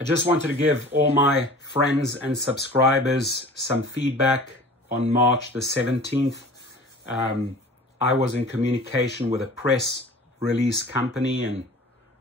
I just wanted to give all my friends and subscribers some feedback on March the 17th. I was in communication with a press release company in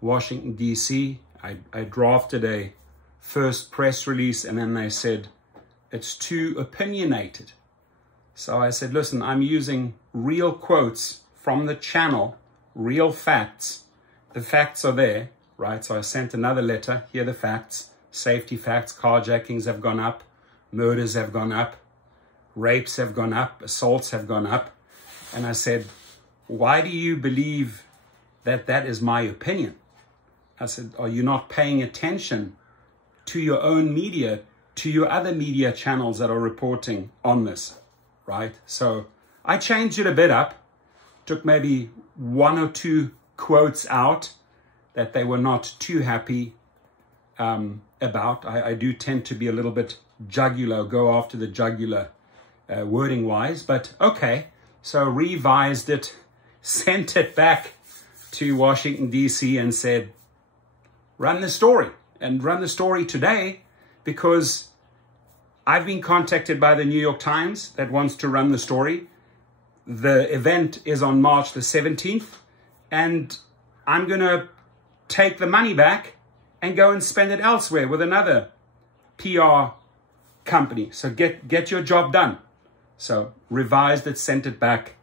Washington, D.C. I drafted a first press release, and then they said, it's too opinionated. So I said, listen, I'm using real quotes from the channel, real facts. The facts are there, right? So I sent another letter. Here are the facts. Safety facts. Carjackings have gone up. Murders have gone up. Rapes have gone up. Assaults have gone up. And I said, why do you believe that that is my opinion? I said, are you not paying attention to your own media, to your other media channels that are reporting on this, right? So I changed it a bit up, took maybe one or two quotes out that they were not too happy about. I do tend to be a little bit jugular, go after the jugular wording wise, but okay. So revised it, sent it back to Washington, D.C. and said, run the story, and run the story today, because I've been contacted by the New York Times that wants to run the story. The event is on March the 17th, and I'm going to take the money back and go and spend it elsewhere with another PR company. So get your job done. So revised it, sent it back,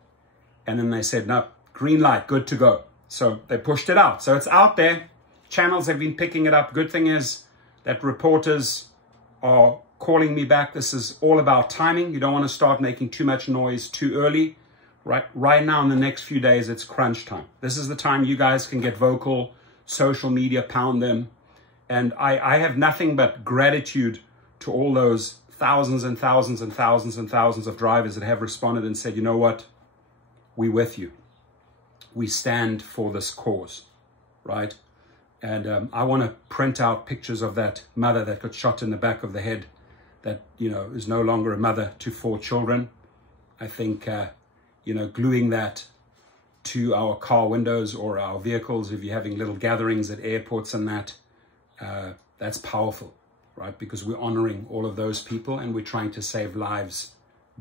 and then they said, no, green light, good to go. So they pushed it out. So it's out there. Channels have been picking it up. Good thing is that reporters are calling me back. This is all about timing. You don't want to start making too much noise too early. Right now, in the next few days, it's crunch time. This is the time you guys can get vocal, social media, pound them. And I have nothing but gratitude to all those thousands and thousands and thousands and thousands of drivers that have responded and said, you know what, we're with you. We stand for this cause, right? And I want to print out pictures of that mother that got shot in the back of the head, that, you know, is no longer a mother to 4 children. I think, you know, gluing that to our car windows or our vehicles, if you're having little gatherings at airports and that, that's powerful, right? Because we're honoring all of those people and we're trying to save lives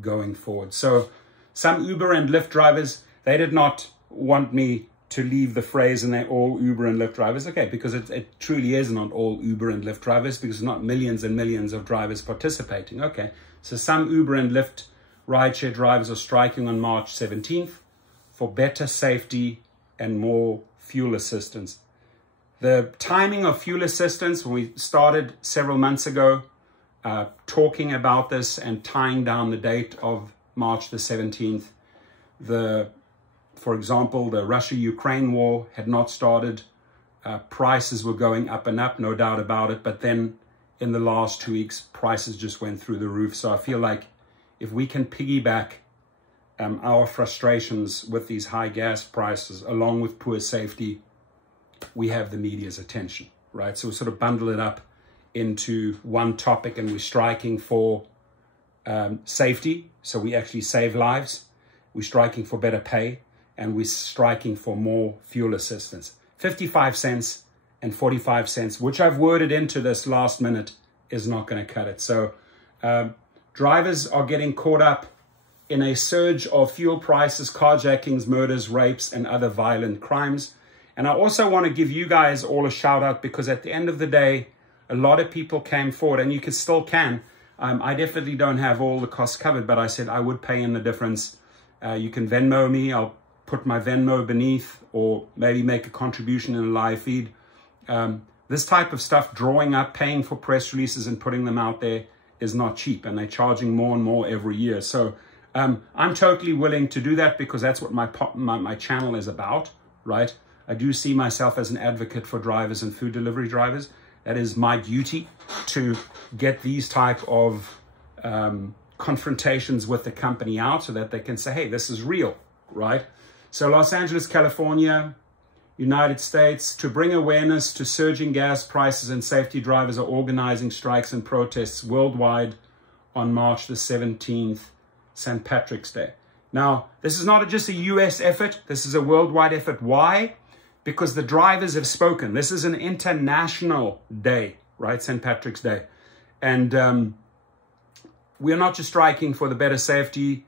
going forward. So some Uber and Lyft drivers, they did not want me to leave the phrase and they're all Uber and Lyft drivers. Okay, because it truly is not all Uber and Lyft drivers, because it's not millions and millions of drivers participating. Okay, so some Uber and Lyft rideshare drivers are striking on March 17th for better safety and more fuel assistance. The timing of fuel assistance, when we started several months ago talking about this and tying down the date of March the 17th, for example, the Russia-Ukraine war had not started. Prices were going up and up, no doubt about it. But then in the last 2 weeks, prices just went through the roof. So I feel like if we can piggyback our frustrations with these high gas prices, along with poor safety, we have the media's attention, right? So we sort of bundle it up into one topic, and we're striking for safety. So we actually save lives. We're striking for better pay, and we're striking for more fuel assistance. 55 cents and 45 cents, which I've worded into this last minute, is not going to cut it. So drivers are getting caught up in a surge of fuel prices, carjackings, murders, rapes, and other violent crimes. And I also want to give you guys all a shout out, because at the end of the day, a lot of people came forward, and you still can. I definitely don't have all the costs covered, but I said I would pay in the difference. You can Venmo me. I'll put my Venmo beneath, or maybe make a contribution in a live feed. This type of stuff, drawing up, paying for press releases and putting them out there, is not cheap, and they're charging more and more every year. So I'm totally willing to do that, because that's what my channel is about, right? I do see myself as an advocate for drivers and food delivery drivers. That is my duty, to get these type of confrontations with the company out, so that they can say, hey, this is real, right? So Los Angeles, California, United States, to bring awareness to surging gas prices and safety, drivers are organizing strikes and protests worldwide on March the 17th, St. Patrick's Day. Now, this is not just a US effort. This is a worldwide effort. Why? Because the drivers have spoken. This is an international day, right? St. Patrick's Day. And we're not just striking for the better safety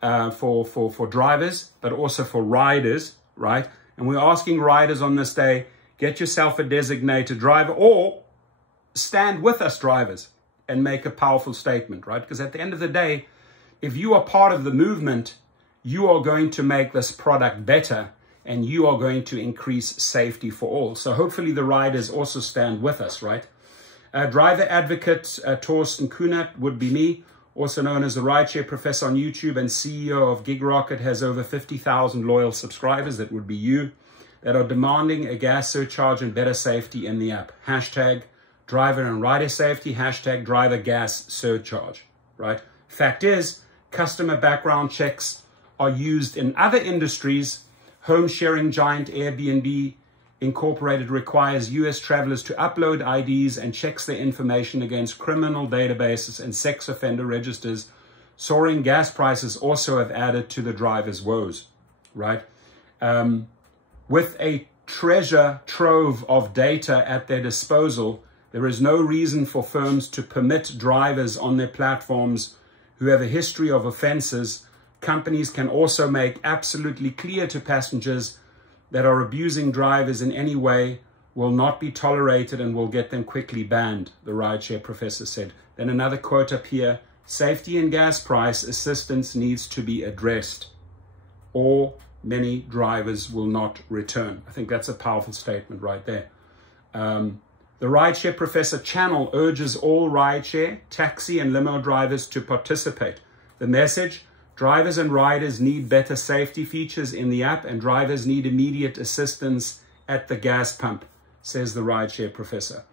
for drivers, but also for riders, right? And we're asking riders on this day, get yourself a designated driver or stand with us drivers and make a powerful statement, right? Because at the end of the day, if you are part of the movement, you are going to make this product better and you are going to increase safety for all. So hopefully the riders also stand with us, right? Driver advocate Torsten Kunert would be me, also known as the Rideshare Professor on YouTube and CEO of Gig Rocket, has over 50,000 loyal subscribers. That would be you, that are demanding a gas surcharge and better safety in the app. Hashtag driver and rider safety, hashtag driver gas surcharge, right? Fact is, customer background checks are used in other industries. Home sharing giant Airbnb Incorporated requires US travelers to upload IDs and checks their information against criminal databases and sex offender registers. Soaring gas prices also have added to the driver's woes, right? With a treasure trove of data at their disposal, there is no reason for firms to permit drivers on their platforms who have a history of offenses. Companies can also make absolutely clear to passengers that are abusing drivers in any way will not be tolerated and will get them quickly banned, the Rideshare Professor said. Then another quote up here, safety and gas price assistance needs to be addressed or many drivers will not return. I think that's a powerful statement right there. The Rideshare Professor channel urges all rideshare, taxi and limo drivers to participate. The message, drivers and riders need better safety features in the app and drivers need immediate assistance at the gas pump, says the Rideshare Professor.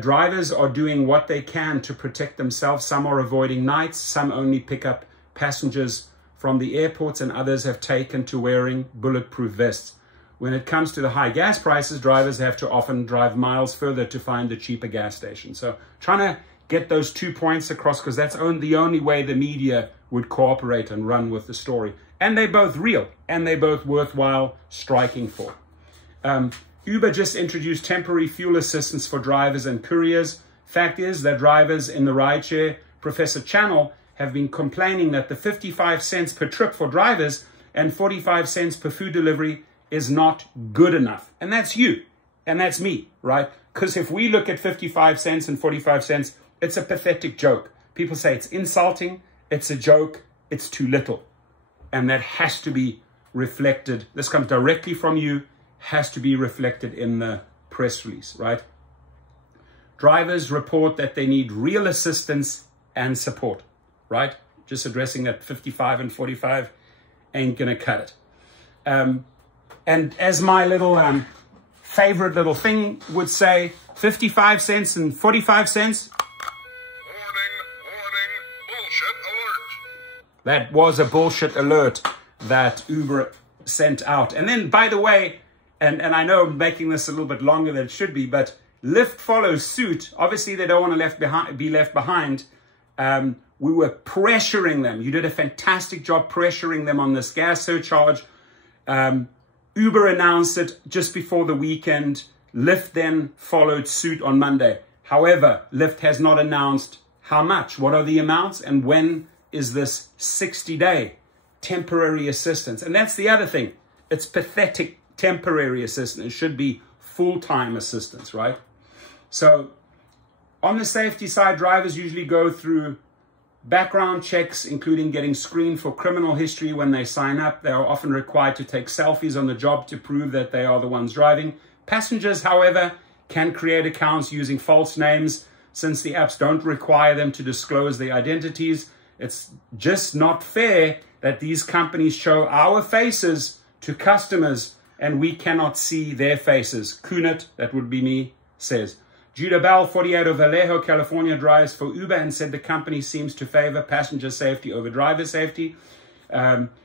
Drivers are doing what they can to protect themselves. Some are avoiding nights, some only pick up passengers from the airports and others have taken to wearing bulletproof vests. When it comes to the high gas prices, drivers have to often drive miles further to find a cheaper gas station. So trying to get those 2 points across because that's the only way the media would cooperate and run with the story. And they're both real and they're both worthwhile striking for. Uber just introduced temporary fuel assistance for drivers and couriers. Fact is that drivers in the Rideshare Professor channel have been complaining that the 55 cents per trip for drivers and 45 cents per food delivery is not good enough. And that's you and that's me, right? Because if we look at 55 cents and 45 cents, it's a pathetic joke. People say it's insulting, it's a joke, it's too little. And that has to be reflected. This comes directly from you, has to be reflected in the press release, right? Drivers report that they need real assistance and support, right? Just addressing that 55 and 45 ain't gonna cut it. And as my little favorite little thing would say, 55 cents and 45 cents. Warning, bullshit alert. That was a bullshit alert that Uber sent out. And then, by the way, and I know I'm making this a little bit longer than it should be, but Lyft follows suit. Obviously, they don't want to be left behind. We were pressuring them. You did a fantastic job pressuring them on this gas surcharge. Uber announced it just before the weekend. Lyft then followed suit on Monday. However, Lyft has not announced how much, what are the amounts, and when is this 60-day temporary assistance. And that's the other thing. It's pathetic temporary assistance. It should be full-time assistance, right? So on the safety side, drivers usually go through background checks, including getting screened for criminal history when they sign up. They are often required to take selfies on the job to prove that they are the ones driving. Passengers, however, can create accounts using false names since the apps don't require them to disclose their identities. It's just not fair that these companies show our faces to customers and we cannot see their faces. Kunert, that would be me, says. Judah Bell, 48 of Vallejo, California, drives for Uber and said the company seems to favor passenger safety over driver safety.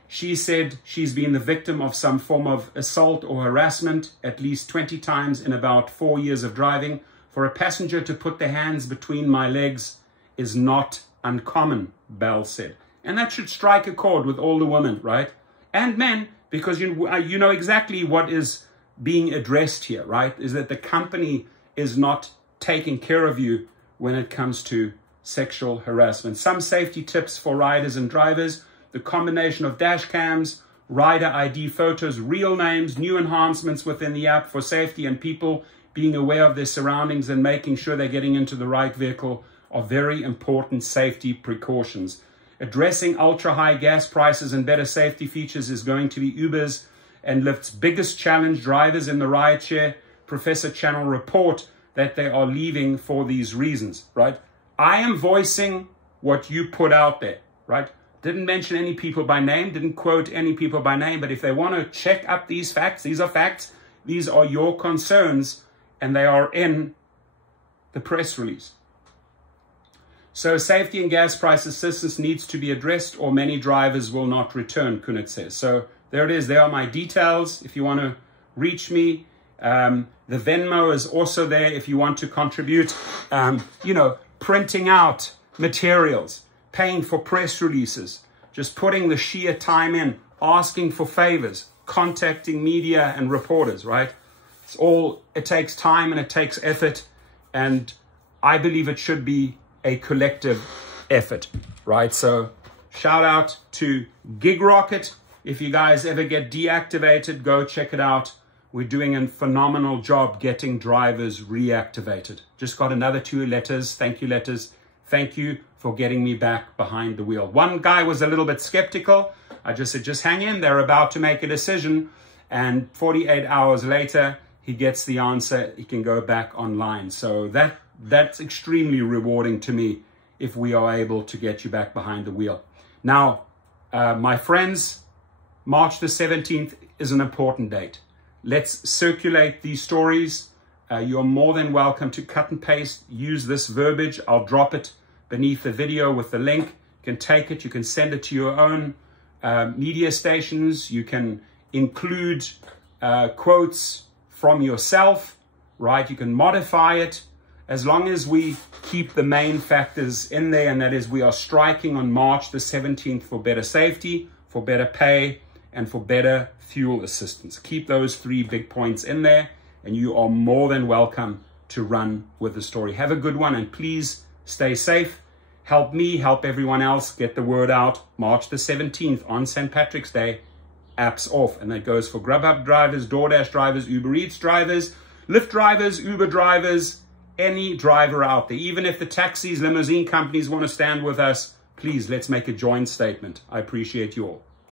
She said she's been the victim of some form of assault or harassment at least 20 times in about 4 years of driving. For a passenger to put their hands between my legs is not uncommon, Bell said. And that should strike a chord with all the women, right? And men, because you know exactly what is being addressed here, right? Is that the company is not taking care of you when it comes to sexual harassment. Some safety tips for riders and drivers: the combination of dash cams, rider ID photos, real names, new enhancements within the app for safety, and people being aware of their surroundings and making sure they're getting into the right vehicle are very important safety precautions. Addressing ultra-high gas prices and better safety features is going to be Uber's and Lyft's biggest challenge. Drivers in the Rideshare Professor channel report that they are leaving for these reasons, right? I am voicing what you put out there, right? Didn't mention any people by name, didn't quote any people by name, but if they want to check up these facts, these are facts, these are your concerns, and they are in the press release. So safety and gas price assistance needs to be addressed, or many drivers will not return, Kunit says. So there it is. There are my details if you want to reach me. The Venmo is also there if you want to contribute. You know, printing out materials, paying for press releases, just putting the sheer time in, asking for favors, contacting media and reporters, right? It's all, it takes time and it takes effort. And I believe it should be a collective effort, right? So shout out to Gig Rocket. If you guys ever get deactivated, go check it out. We're doing a phenomenal job getting drivers reactivated. Just got another 2 letters, thank you letters. Thank you for getting me back behind the wheel. One guy was a little bit skeptical. I just said, just hang in. They're about to make a decision. And 48 hours later, he gets the answer. He can go back online. So that's extremely rewarding to me if we are able to get you back behind the wheel. Now, my friends, March the 17th is an important date. Let's circulate these stories. You're more than welcome to cut and paste, use this verbiage. I'll drop it beneath the video with the link. You can take it, you can send it to your own media stations. You can include quotes from yourself, right? You can modify it as long as we keep the main factors in there, and that is we are striking on March the 17th for better safety, for better pay, and for better fuel assistance. Keep those 3 big points in there, and you are more than welcome to run with the story. Have a good one, and please stay safe. Help me, help everyone else get the word out. March the 17th on St. Patrick's Day, apps off. And that goes for Grubhub drivers, DoorDash drivers, Uber Eats drivers, Lyft drivers, Uber drivers, any driver out there. Even if the taxis, limousine companies want to stand with us, please, let's make a joint statement. I appreciate you all.